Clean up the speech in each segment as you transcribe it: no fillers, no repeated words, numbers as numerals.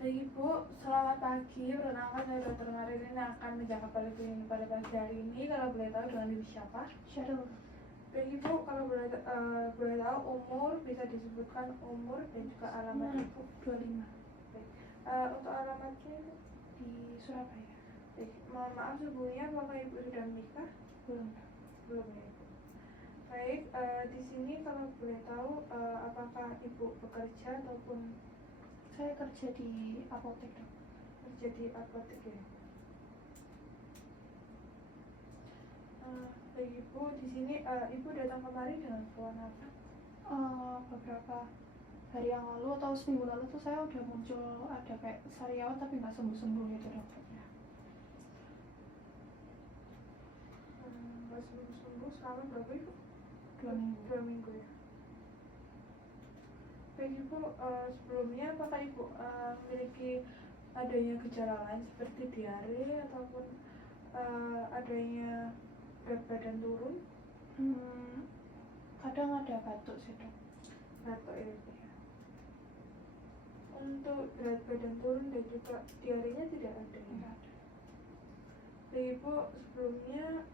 Baik Ibu, selamat pagi. Perkenalkan saya Dr. Marin yang akan menjaga Poliklinik pada pagi hari ini. Kalau boleh tahu dengan Ibu siapa? Shadow. Baik Ibu, kalau boleh tahu umur, bisa disebutkan umur dan juga alamat Ibu. 25. Baik. Untuk alamatnya Ibu? Di Surabaya. Baik. Mohon maaf sebelumnya, apakah Ibu sudah menikah? Belum. Belum ya Ibu. Baik, di sini kalau boleh tahu apakah Ibu bekerja ataupun Saya kerja di apotek, Dok. kerja di apotek ya? Baik Ibu, di sini Ibu datang kemari dengan keluhan apa? Beberapa hari yang lalu atau seminggu lalu tuh saya udah muncul ada kayak sariawan tapi nggak sembuh-sembuh gitu, Dok. Nggak sembuh-sembuh selama berapa Ibu? 2 minggu. 2 minggu ya. Baik Ibu, sebelumnya apakah Ibu memiliki adanya gejala lain seperti diare ataupun adanya berat badan turun? Kadang ada batuk sih, Dok. Batuk ya Ibu ya. Untuk berat badan turun dan juga diarenya tidak ada ya? Nggak ada. Baik Ibu, sebelumnya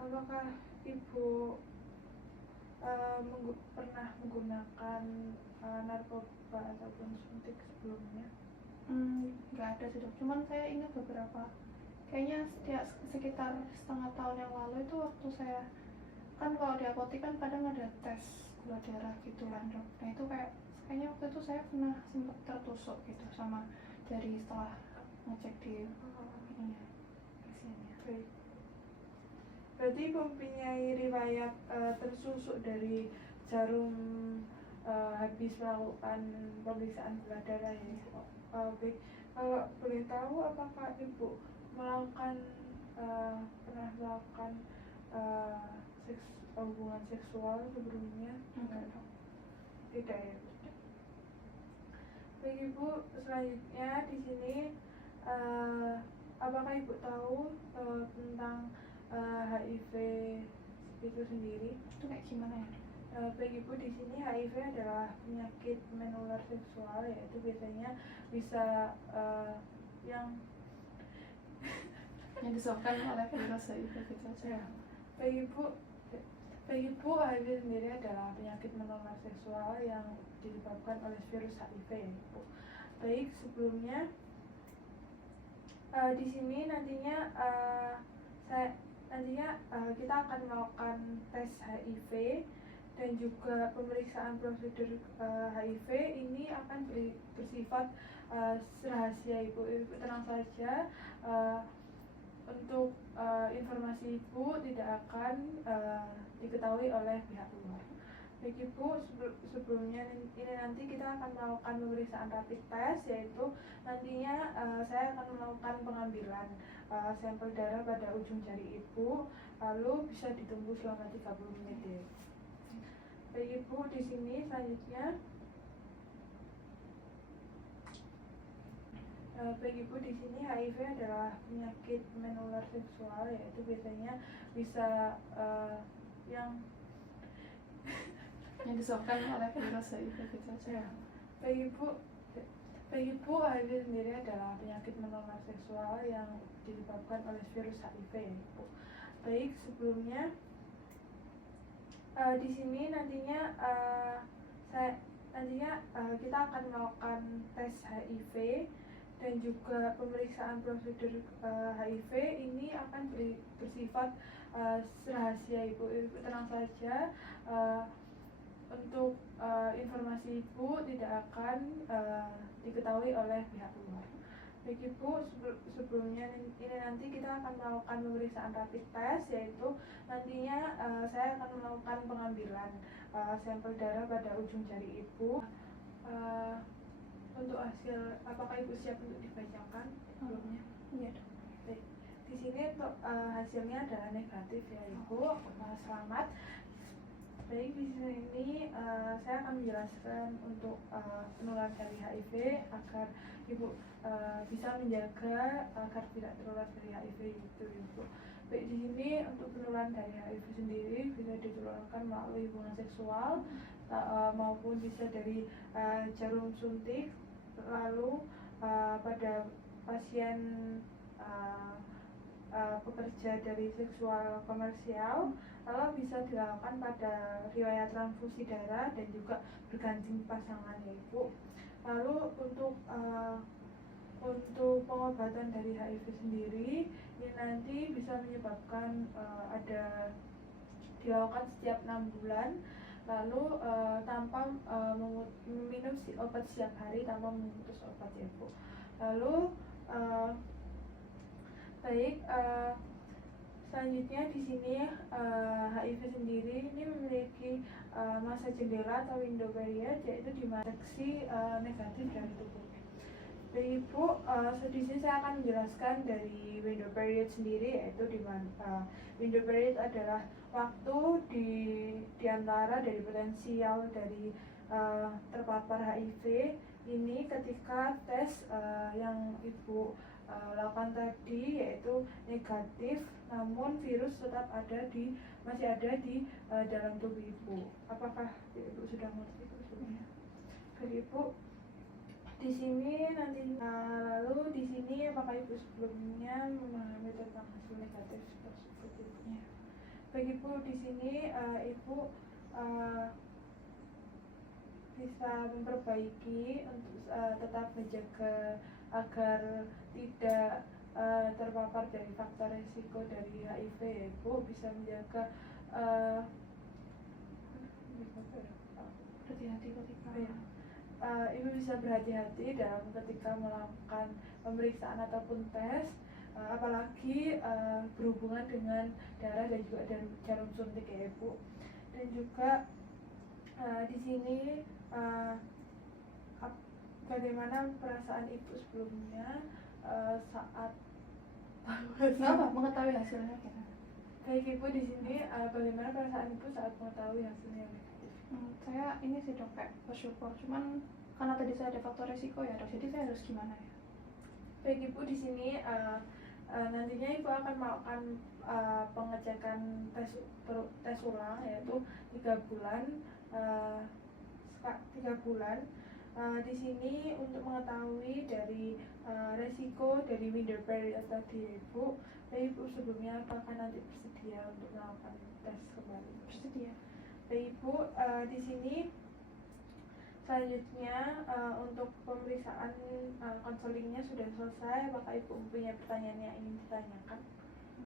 apakah Ibu pernah menggunakan narkoba ataupun suntik sebelumnya? Nggak ada sih, Dok. Cuman saya ingat beberapa, kayaknya sekitar setengah tahun yang lalu itu waktu saya kan kalau di apotek kan kadang ada tes gula darah gitu kan, Dok. Nah itu kayaknya waktu itu saya pernah sempat tertusuk gitu sama dari setelah ngecek di ininya pasiennya. Baik. Berarti mempunyai riwayat tersusuk dari jarum habis melakukan pemeriksaan gula darah ya. Baik. Kalau boleh tahu apakah Ibu pernah melakukan hubungan seksual sebelumnya? Enggak, Dok. Tidak ya. Baik Ibu, selanjutnya di sini apakah Ibu tahu tentang HIV itu sendiri? Itu kayak gimana ya, Dok? Baik Ibu, di sini HIV adalah penyakit menular seksual, yaitu biasanya bisa yang disebabkan oleh virus HIV gitu aja. Baik Ibu, HIV sendiri adalah penyakit menular seksual yang disebabkan oleh virus HIV ya Ibu. Baik, sebelumnya di sini nantinya kita akan melakukan tes HIV dan juga pemeriksaan prosedur HIV ini akan bersifat rahasia Ibu. Ibu tenang saja, untuk informasi Ibu tidak akan diketahui oleh pihak luar. Baik Ibu, sebelumnya ini nanti kita akan melakukan pemeriksaan rapid test, yaitu nantinya saya akan melakukan pengambilan sampel darah pada ujung jari Ibu, lalu bisa ditunggu selama 30 menit ya. Baik Ibu, di sini selanjutnya Baik Ibu, di sini HIV adalah penyakit menular seksual, yaitu biasanya bisa yang disebabkan oleh virus HIV gitu aja. Baik Ibu, HIV sendiri adalah penyakit menular seksual yang disebabkan oleh virus HIV ya Ibu. Baik, sebelumnya di sini nantinya kita akan melakukan tes HIV dan juga pemeriksaan prosedur HIV ini akan bersifat rahasia Ibu. Ibu tenang saja, untuk informasi Ibu tidak akan diketahui oleh pihak luar. Baik Ibu, sebelumnya ini nanti kita akan melakukan pemeriksaan rapid test, yaitu nantinya saya akan melakukan pengambilan sampel darah pada ujung jari Ibu. Untuk hasil, apakah Ibu siap untuk dibacakan sebelumnya? Iya, Dok. Baik. Di sini untuk hasilnya adalah negatif ya Ibu. Selamat. Baik, di sini saya akan menjelaskan untuk penularan dari HIV agar Ibu bisa menjaga agar tidak tertular dari HIV itu Ibu. Baik, di sini untuk penularan dari HIV sendiri bisa ditularkan melalui hubungan seksual maupun bisa dari jarum suntik Lalu pada pasien uh, pekerja dari seksual komersial, lalu bisa dilakukan pada riwayat transfusi darah dan juga berganti pasangan ya Ibu. Lalu untuk pengobatan dari HIV sendiri ini nanti bisa menyebabkan ada dilakukan setiap 6 bulan, lalu tanpa meminum obat setiap hari tanpa memutus obat ya Bu. Lalu selanjutnya di sini HIV sendiri ini memiliki masa jendela atau window period, yaitu di mana deteksi negatif dari tubuh. Jadi Ibu, di sini saya akan menjelaskan dari window period sendiri, yaitu di mana window period adalah waktu di antara dari potensial dari terpapar HIV ini ketika tes yang Ibu lakukan tadi yaitu negatif, namun virus tetap masih ada di dalam tubuh Ibu. Apakah Ibu sudah mengerti itu sebelumnya? Jadi Ibu, di sini nanti lalu di sini apakah Ibu sebelumnya memahami tentang hasil negatif tersebut Ibunya? Bagi Ibu di sini Ibu bisa memperbaiki untuk tetap menjaga agar tidak terpapar dari faktor risiko dari HIV ya Ibu, bisa menjaga Hati-hati ketika Ibu bisa berhati-hati dalam ketika melakukan pemeriksaan ataupun tes, apalagi berhubungan dengan darah dan juga jarum suntik ya Ibu. Dan juga di sini bagaimana perasaan Ibu sebelumnya saat mengetahui hasilnya kita. Baik Ibu, di sini bagaimana perasaan Ibu saat mengetahui hasilnya negatif? Saya ini sih dok kayak bersyukur, cuman karena tadi saya ada faktor resiko ya dok, jadi saya harus gimana ya? Baik Ibu, di sini nantinya Ibu akan melakukan pengecekan tes ulang, yaitu 3 bulan. 3 bulan. Di sini untuk mengetahui dari resiko dari window period tadi Ibu, Ibu sebelumnya apakah nanti bersedia untuk melakukan tes kembali? Bersedia. Ibu, di sini selanjutnya untuk pemeriksaan konselingnya sudah selesai. Apakah Ibu mempunyai pertanyaan yang ingin ditanyakan?